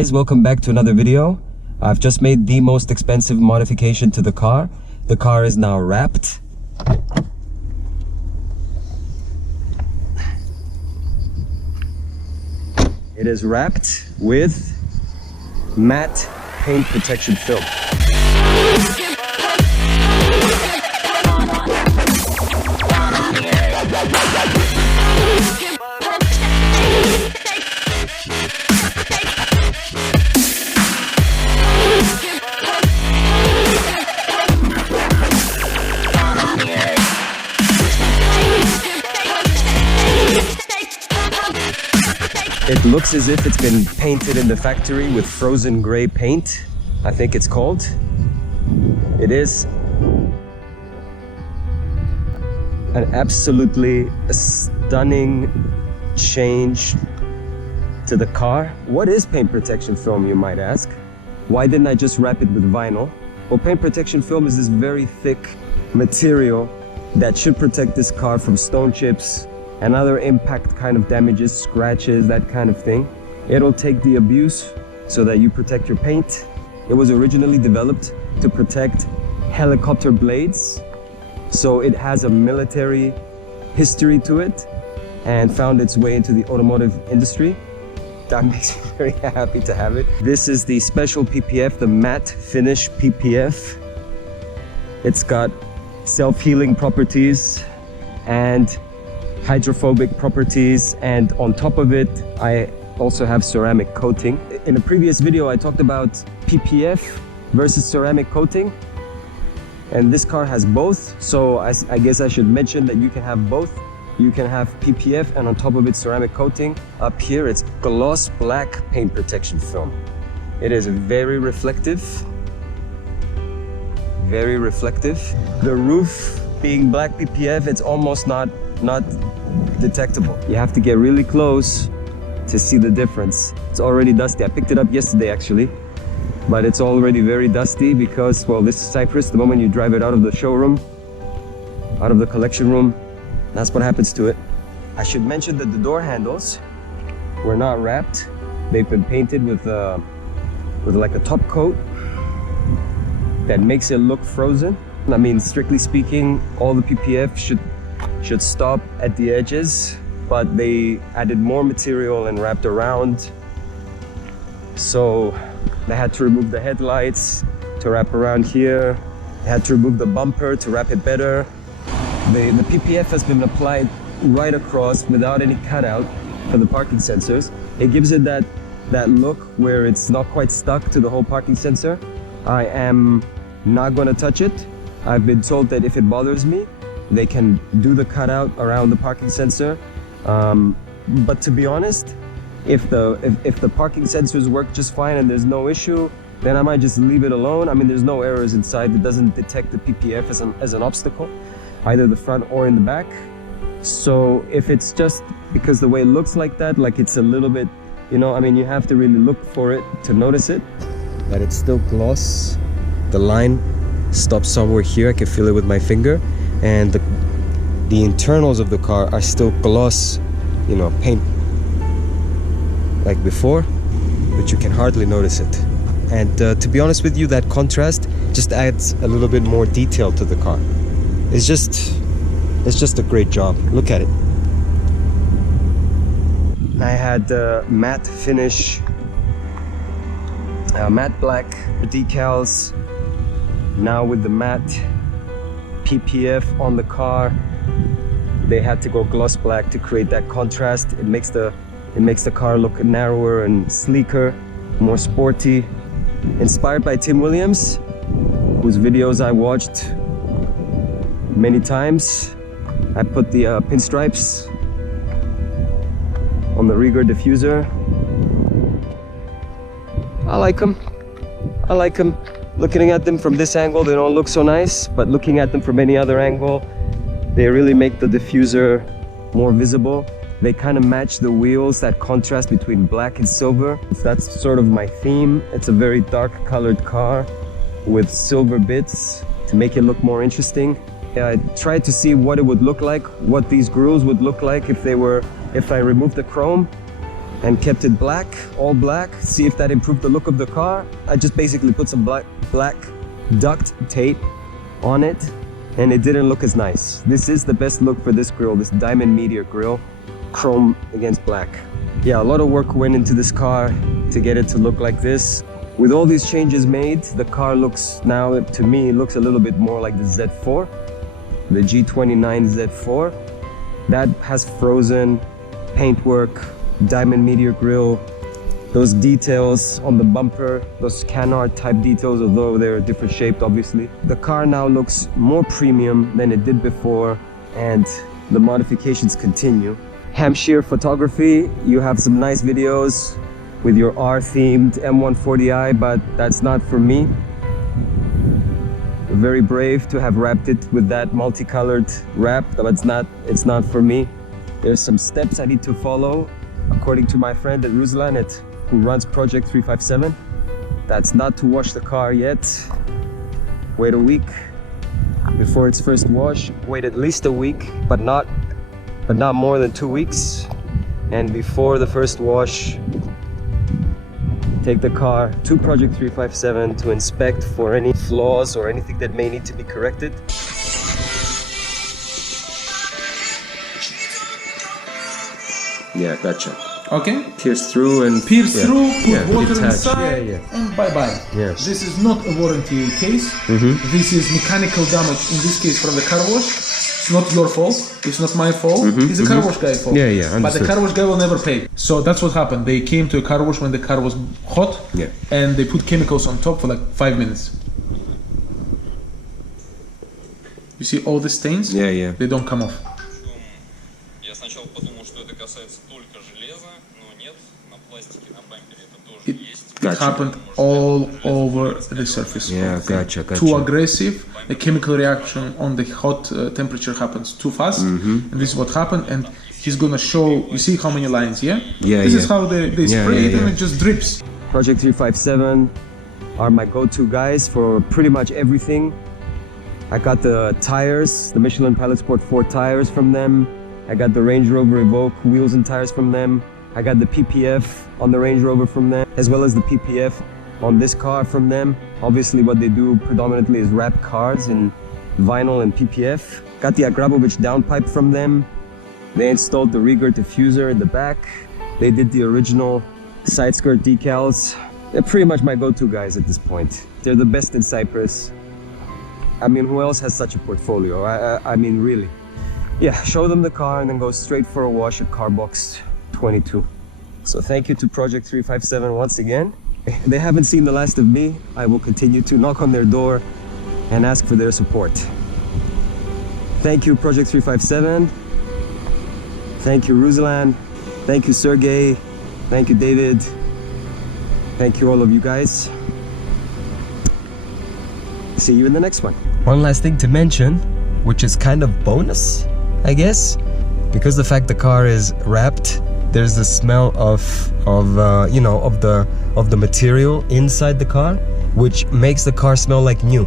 guys, welcome back to another video. I've just made the most expensive modification to the car. The car is now wrapped. It is wrapped with matte paint protection film. It looks as if it's been painted in the factory with frozen gray paint, I think it's called. It is an absolutely stunning change to the car. What is paint protection film, you might ask? Why didn't I just wrap it with vinyl? Well, paint protection film is this very thick material that should protect this car from stone chips and other impact kind of damages, scratches, that kind of thing. It'll take the abuse so that you protect your paint. It was originally developed to protect helicopter blades, so it has a military history to it and found its way into the automotive industry. That makes me very happy to have it. This is the special PPF, the matte finish PPF. It's got self-healing properties and hydrophobic properties, and on top of it I also have ceramic coating. In a previous video I talked about PPF versus ceramic coating, and this car has both, so I guess I should mention that you can have both. You can have PPF and on top of it ceramic coating. Up here it's gloss black paint protection film. It is very reflective, very reflective. The roof being black PPF, it's almost not detectable. You have to get really close to see the difference. It's already dusty. I picked it up yesterday actually, but it's already very dusty because, well, this is Cyprus. The moment you drive it out of the showroom, out of the collection room, that's what happens to it. I should mention that the door handles were not wrapped. They've been painted with like a top coat that makes it look frozen. I mean, strictly speaking, all the PPF should stop at the edges, but they added more material and wrapped around. So they had to remove the headlights to wrap around here. They had to remove the bumper to wrap it better. The PPF has been applied right across without any cutout for the parking sensors. It gives it that look where it's not quite stuck to the whole parking sensor. I am not going to touch it. I've been told that if it bothers me, they can do the cutout around the parking sensor. But to be honest, if the parking sensors work just fine and there's no issue, then I might just leave it alone. I mean, there's no errors inside. It doesn't detect the PPF as an obstacle, either the front or in the back. So if it's just because the way it looks like that, like it's a little bit, you know, I mean, you have to really look for it to notice it, that it's still gloss. The line stops somewhere here. I can feel it with my finger. And the internals of the car are still gloss, you know, paint like before, but you can hardly notice it. And to be honest with you, that contrast just adds a little bit more detail to the car. It's just a great job. Look at it. I had matte finish, matte black decals. Now with the matte PPF on the car, they had to go gloss black to create that contrast. It makes the car look narrower and sleeker, more sporty. Inspired by Tim Williams, whose videos I watched many times. I put the pinstripes on the Rigor diffuser. I like them. I like them. Looking at them from this angle, they don't look so nice, but looking at them from any other angle, they really make the diffuser more visible. They kind of match the wheels, that contrast between black and silver. That's sort of my theme. It's a very dark colored car with silver bits to make it look more interesting. I tried to see what it would look like, what these grooves would look like if I removed the chrome. and kept it black, all black, see if that improved the look of the car. I just basically put some black duct tape on it, and it didn't look as nice. This is the best look for this grille, this Diamond Meteor grille, chrome against black. Yeah, a lot of work went into this car to get it to look like this. With all these changes made, the car looks now, to me, looks a little bit more like the Z4, the G29 Z4. That has frozen paintwork, Diamond Meteor grille, those details on the bumper, those canard type details, although they're different shaped, obviously. The car now looks more premium than it did before, and the modifications continue. Hampshire photography, you have some nice videos with your R-themed M140i, but that's not for me. Very brave to have wrapped it with that multicolored wrap, but it's not for me. There's some steps I need to follow, according to my friend at Ruslan, who runs Project 357. That's not to wash the car yet. Wait a week before its first wash. Wait at least a week, but not more than 2 weeks. And before the first wash, take the car to Project 357 to inspect for any flaws or anything that may need to be corrected. Yeah, gotcha. Okay. Pierce through and through, put water detach. inside, and bye-bye. Yeah. This is not a warranty case. This is mechanical damage, in this case from the car wash. It's not your fault, it's not my fault, it's the car wash guy's fault. Yeah, but the car wash guy will never pay. So that's what happened. They came to a car wash when the car was hot, and they put chemicals on top for like 5 minutes. You see all the stains? Yeah. They don't come off. It happened all over the surface. Yeah, gotcha. Too aggressive. The chemical reaction on the hot temperature happens too fast, and this is what happened. And he's gonna show. You see how many lines? This is how they spray it, and it just drips. Project 357 are my go-to guys for pretty much everything. I got the tires, the Michelin Pilot Sport 4 tires from them. I got the Range Rover Evoque wheels and tires from them. I got the PPF on the Range Rover from them, as well as the PPF on this car from them. Obviously what they do predominantly is wrap cars in vinyl and PPF. Got the Agrabovic downpipe from them. They installed the Rieger diffuser in the back. They did the original side skirt decals. They're pretty much my go-to guys at this point. They're the best in Cyprus. I mean, who else has such a portfolio? I mean, really. Yeah, show them the car and then go straight for a wash at Carbox 22. So thank you to Project 357 once again. They haven't seen the last of me. I will continue to knock on their door and ask for their support. Thank you, Project 357. Thank you, Ruslan. Thank you, Sergey. Thank you, David. Thank you, all of you guys. See you in the next one. One last thing to mention, which is kind of bonus, I guess, because the fact the car is wrapped, there's the smell of the material inside the car, which makes the car smell like new.